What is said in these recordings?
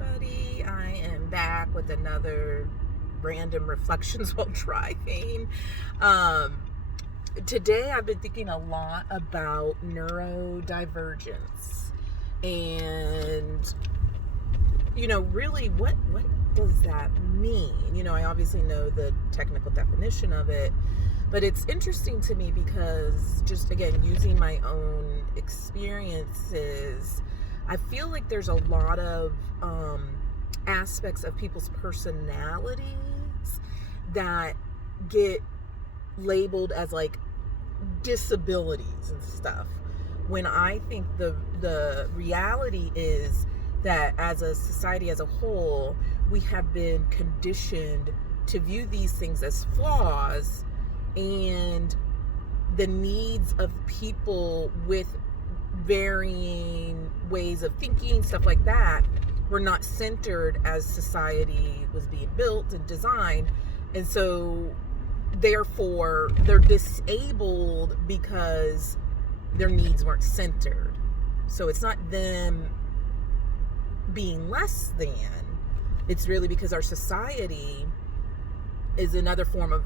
everybody. I am back with another random reflections while driving. Um, Today I've been thinking a lot about neurodivergence and, really what does that mean? I obviously know the technical definition of it, but it's interesting to me because just again, using my own experiences, I feel like there's a lot of aspects of people's personalities that get labeled as like disabilities and stuff, when I think the reality is that as a society as a whole, we have been conditioned to view these things as flaws, and the needs of people with varying ways of thinking, stuff like that, were not centered as society was being built and designed. And so therefore they're disabled because their needs weren't centered. So it's not them being less than, it's really because our society is another form of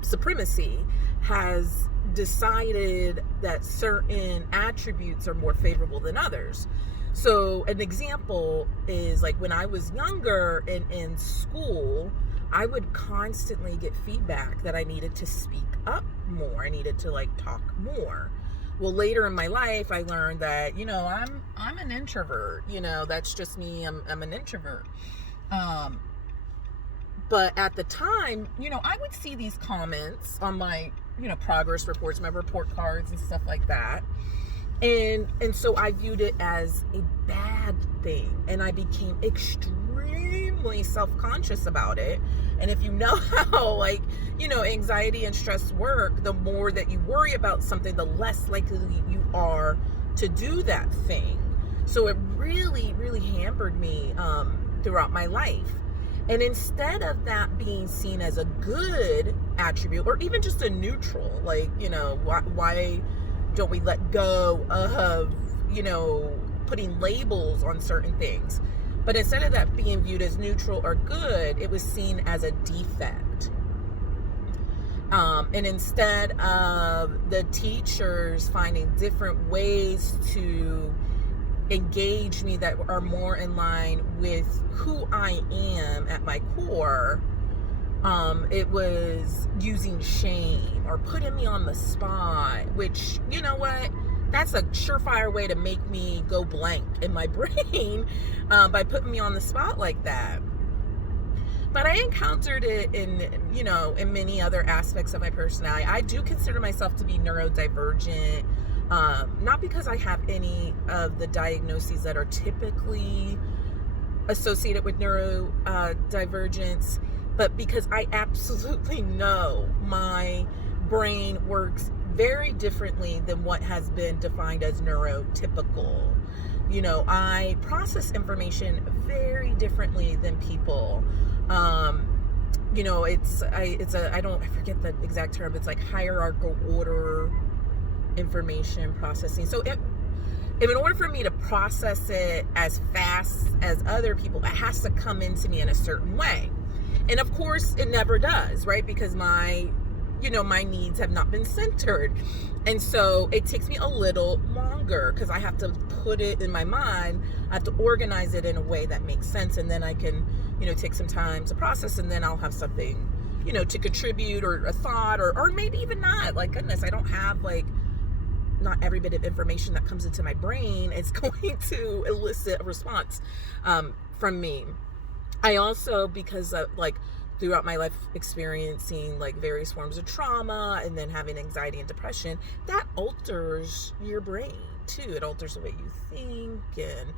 supremacy, has decided that certain attributes are more favorable than others. So an example is like when I was younger and in school, I would constantly get feedback that I needed to speak up more. I needed to like talk more. Well, later in my life, I learned that, I'm an introvert. That's just me. I'm an introvert. But at the time, I would see these comments on my, progress reports, my report cards and stuff like that. And so I viewed it as a bad thing, and I became extremely self-conscious about it. And if you know how anxiety and stress work, the more that you worry about something, the less likely you are to do that thing. So it really, really hampered me throughout my life. And instead of that being seen as a good attribute, or even just a neutral, why don't we let go of, putting labels on certain things? But instead of that being viewed as neutral or good, it was seen as a defect. And instead of the teachers finding different ways to engage me that are more in line with who I am at my core, it was using shame or putting me on the spot, which, you know what? That's a surefire way to make me go blank in my brain, by putting me on the spot like that. But I encountered it in many other aspects of my personality. I do consider myself to be neurodivergent, not because I have any of the diagnoses that are typically associated with neurodivergence, but because I absolutely know my brain works very differently than what has been defined as neurotypical. I process information very differently than people. I forget the exact term. It's like hierarchical order information processing. So if in order for me to process it as fast as other people, it has to come into me in a certain way. And of course it never does, right? Because my needs have not been centered. And so it takes me a little longer because I have to put it in my mind. I have to organize it in a way that makes sense. And then I can, take some time to process, and then I'll have something, to contribute, or a thought, or maybe even not. Like, goodness, I don't have not every bit of information that comes into my brain is going to elicit a response from me. I also, because of throughout my life experiencing various forms of trauma and then having anxiety and depression, that alters your brain too. It alters the way you think and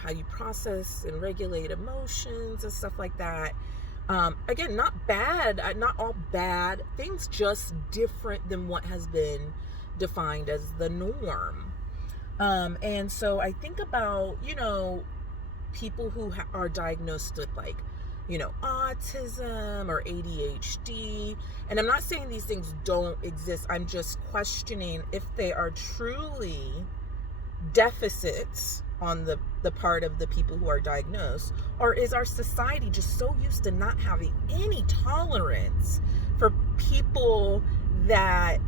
how you process and regulate emotions and stuff like that. Again, not all bad things, just different than what has been defined as the norm. And so I think about people who are diagnosed with autism or ADHD. And I'm not saying these things don't exist. I'm just questioning if they are truly deficits on the part of the people who are diagnosed? Or is our society just so used to not having any tolerance for people that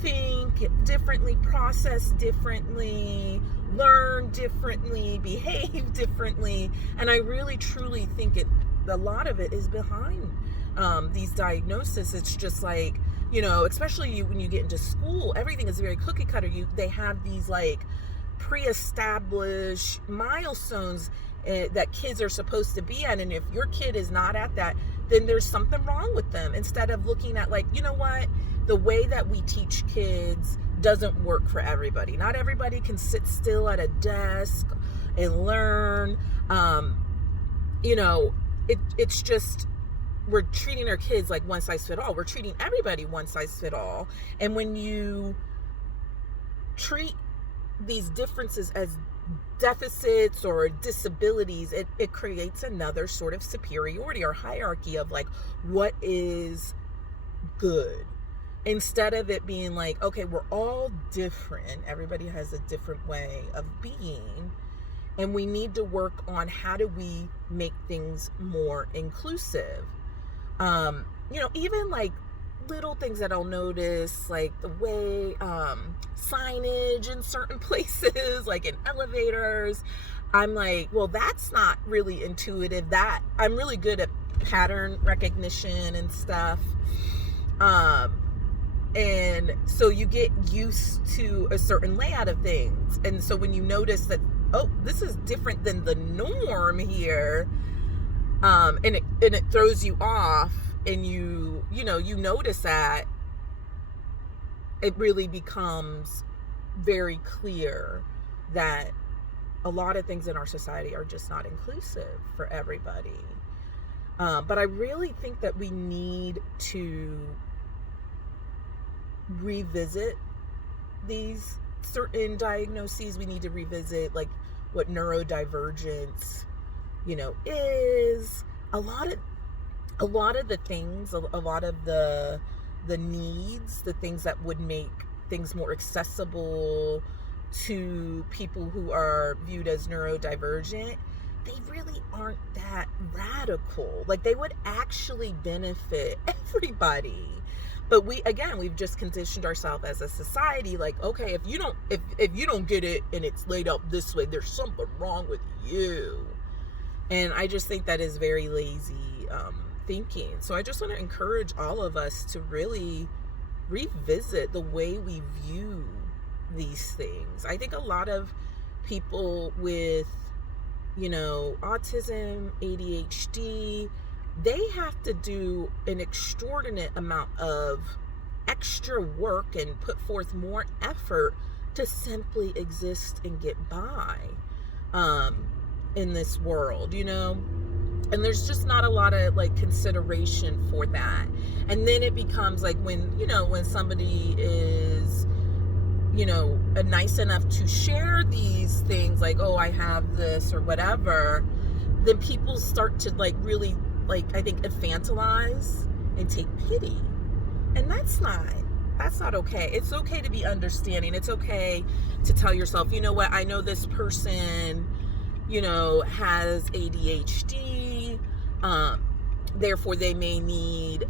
think differently, process differently, learn differently, behave differently? And I really truly think a lot of it is behind these diagnoses. It's just like, especially when you get into school, everything is very cookie cutter. They have these like pre-established milestones that kids are supposed to be at, and if your kid is not at that, then there's something wrong with them, instead of looking at like, what, the way that we teach kids doesn't work for everybody. Not everybody can sit still at a desk and learn. It's just, we're treating our kids like one size fit all. We're treating everybody one size fit all. And when you treat these differences as deficits or disabilities, it creates another sort of superiority or hierarchy of like what is good, instead of it being like, okay, we're all different, everybody has a different way of being, and we need to work on how do we make things more inclusive. Even like little things that I'll notice, like the way signage in certain places, like in elevators, I'm like, well, that's not really intuitive. That I'm really good at pattern recognition and stuff. And so you get used to a certain layout of things. And so when you notice that, oh, this is different than the norm here, and it throws you off, and you notice that, it really becomes very clear that a lot of things in our society are just not inclusive for everybody. But I really think that we need to revisit these certain diagnoses. We need to revisit like what neurodivergence, is. A lot of the things, a lot of the needs, the things that would make things more accessible to people who are viewed as neurodivergent, they really aren't that radical. Like, they would actually benefit everybody. But we've just conditioned ourselves as a society, like, okay, if you don't get it and it's laid out this way, there's something wrong with you. And I just think that is very lazy thinking. So I just want to encourage all of us to really revisit the way we view these things. I think a lot of people with, autism, ADHD, they have to do an extraordinary amount of extra work and put forth more effort to simply exist and get by in this world, and there's just not a lot of like consideration for that. And then it becomes like when somebody is nice enough to share these things, like, oh, I have this or whatever, then people start to like really, like, I think, infantilize and take pity. And that's not okay. It's okay to be understanding. It's okay to tell yourself, you know what, I know this person, has ADHD, therefore they may need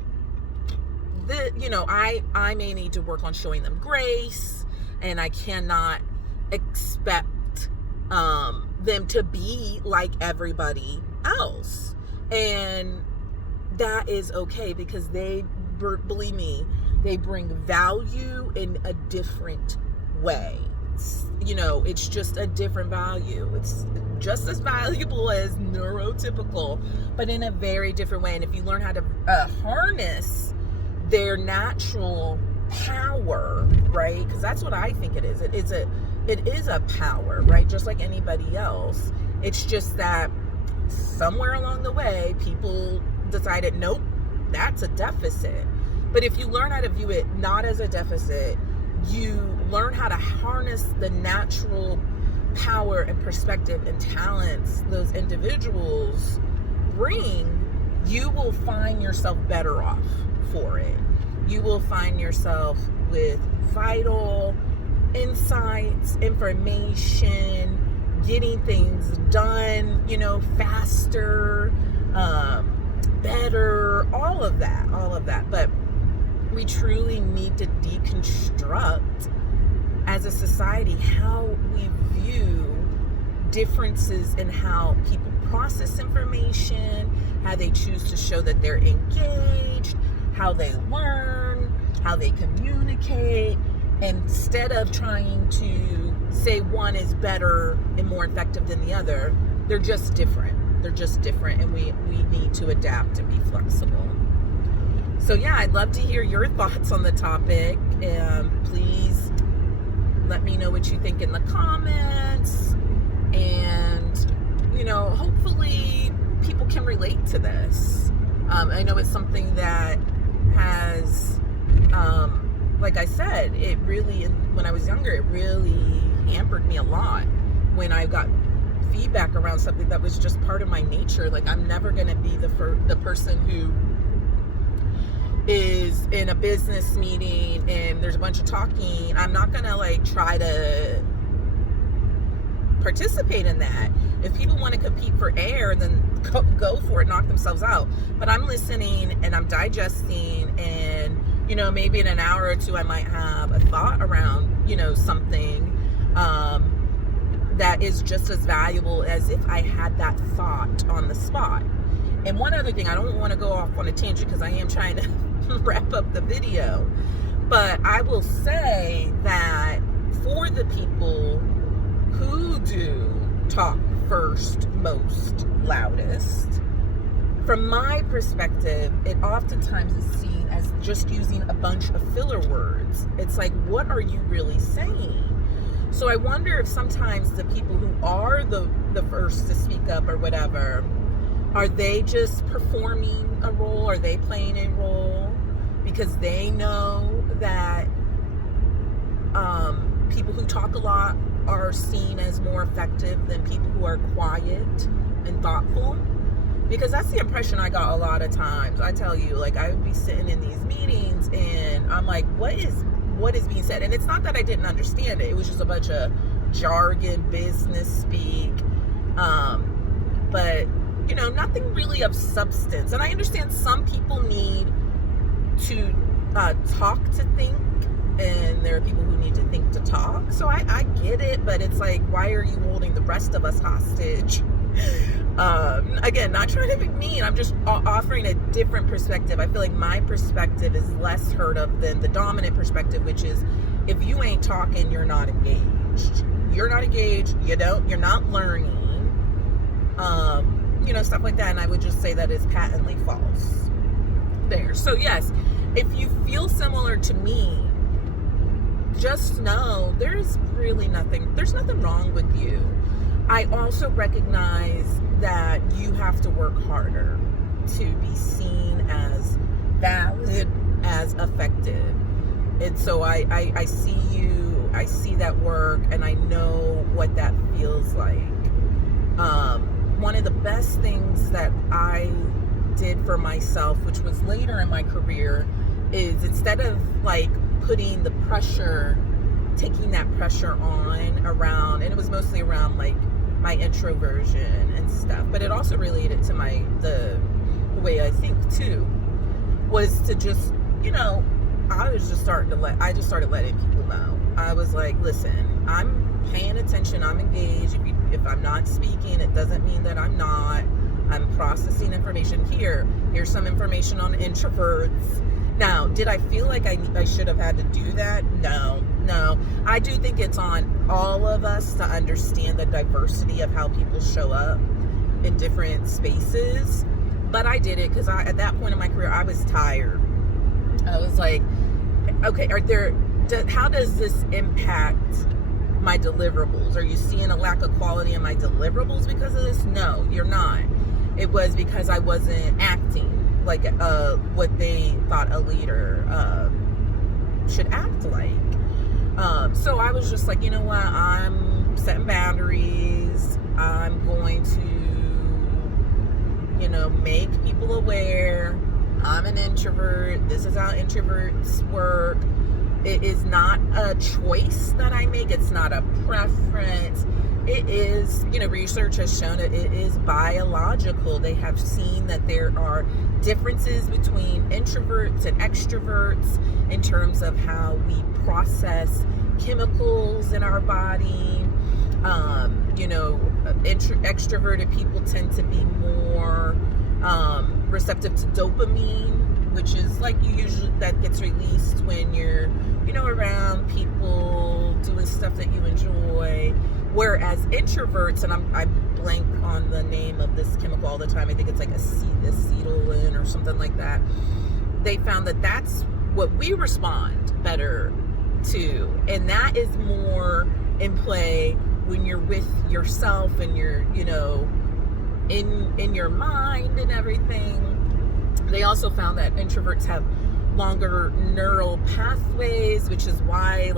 I may need to work on showing them grace, and I cannot expect them to be like everybody else. And that is okay, because believe me, they bring value in a different way. It's just a different value. It's just as valuable as neurotypical, but in a very different way. And if you learn how to harness their natural power, right? Because that's what I think it is. It is a power, right? Just like anybody else. It's just that somewhere along the way, people decided, nope, that's a deficit. But if you learn how to view it not as a deficit, you learn how to harness the natural power and perspective and talents those individuals bring, you will find yourself better off for it. You will find yourself with vital insights, information, getting things done, faster, better, all of that. But we truly need to deconstruct as a society how we view differences in how people process information, how they choose to show that they're engaged, how they learn, how they communicate, instead of trying to say one is better and more effective than the other. They're just different, and we need to adapt and be flexible. So yeah, I'd love to hear your thoughts on the topic, and please let me know what you think in the comments, and hopefully people can relate to this. I know it's something that has like I said, it really, when I was younger, it really hampered me a lot when I got feedback around something that was just part of my nature. Like, I'm never going to be the person who is in a business meeting and there's a bunch of talking. I'm not going to try to participate in that. If people want to compete for air, then go for it, knock themselves out. But I'm listening and I'm digesting, and maybe in an hour or two I might have a thought around something that is just as valuable as if I had that thought on the spot. And one other thing, I don't want to go off on a tangent because I am trying to wrap up the video, but I will say that for the people who do talk first, most, loudest, from my perspective, it oftentimes is seen as just using a bunch of filler words. It's like, what are you really saying? So I wonder if sometimes the people who are the first to speak up or whatever, are they just performing a role? Are they playing a role because they know that people who talk a lot are seen as more effective than people who are quiet and thoughtful? Because that's the impression I got a lot of times. I tell you, I would be sitting in these meetings and I'm like, what is being said? And it's not that I didn't understand it. It was just a bunch of jargon, business speak. But, nothing really of substance. And I understand some people need to talk to think, and there are people who need to think to talk. So I get it, but it's like, why are you holding the rest of us hostage? Again, not trying to be mean. I'm just offering a different perspective. I feel like my perspective is less heard of than the dominant perspective, which is, if you ain't talking, you're not engaged. You're not engaged. You're not learning. Stuff like that. And I would just say that is patently false there. So yes, if you feel similar to me, just know there's nothing wrong with you. I also recognize that you have to work harder to be seen as valid, as effective. And so I see you, I see that work, and I know what that feels like. One of the best things that I did for myself, which was later in my career, is instead of putting the pressure, taking that pressure on around, and it was mostly around my introversion and stuff, but it also related to the way I think too, was to just, I just started letting people know. I was like, listen, I'm paying attention, I'm engaged. If I'm not speaking, it doesn't mean that I'm not. I'm processing information. Here's some information on introverts. Now, did I feel like I should have had to do that? No. I do think it's on all of us to understand the diversity of how people show up in different spaces. But I did it because at that point in my career, I was tired. I was like, okay, how does this impact my deliverables? Are you seeing a lack of quality in my deliverables because of this? No, you're not. It was because I wasn't acting like what they thought a leader should act like. So I was just like, you know what? I'm setting boundaries. I'm going to, make people aware. I'm an introvert. This is how introverts work. It is not a choice that I make. It's not a preference. it is, research has shown that it is biological. They have seen that there are differences between introverts and extroverts in terms of how we process chemicals in our body. Extroverted people tend to be more receptive to dopamine, which is that gets released when you're, around people doing stuff that you enjoy. Whereas introverts, and I blank on the name of this chemical all the time, I think it's like acetylcholine or something like that. They found that that's what we respond better to, and that is more in play when you're with yourself and you're, in your mind and everything. They also found that introverts have longer neural pathways, which is why,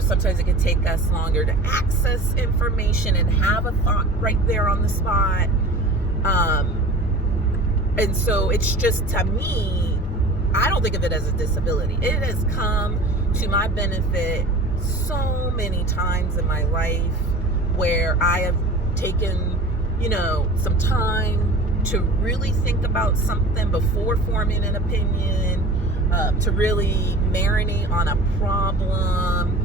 sometimes it can take us longer to access information and have a thought right there on the spot. And so it's just, to me, I don't think of it as a disability. It has come to my benefit so many times in my life where I have taken, some time to really think about something before forming an opinion, to really marinate on a problem,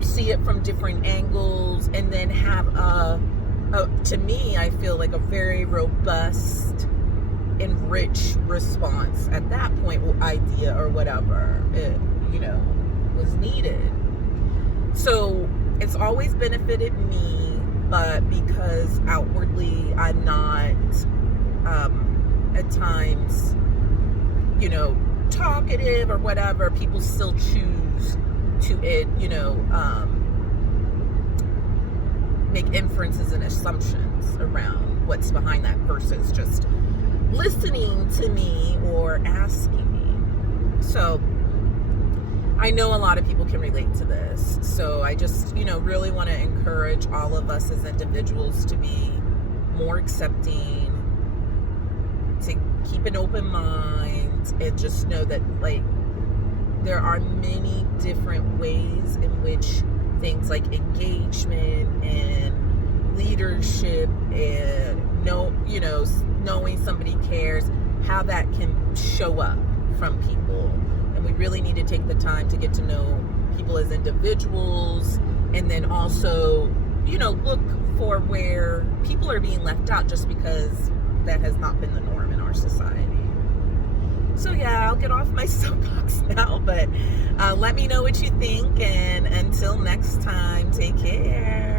see it from different angles, and then have to me, I feel like a very robust and rich response at that point, or idea or whatever it, was needed. So it's always benefited me, but because outwardly I'm not at times, talkative or whatever, people still choose to make inferences and assumptions around what's behind that versus just listening to me or asking me. So I know a lot of people can relate to this. So I just, really want to encourage all of us as individuals to be more accepting, to keep an open mind, and just know that, there are many different ways in which things like engagement and leadership and knowing somebody cares, how that can show up from people. And we really need to take the time to get to know people as individuals, and then also, look for where people are being left out just because that has not been the norm in our society. So yeah, I'll get off my soapbox now, but let me know what you think, and until next time, take care.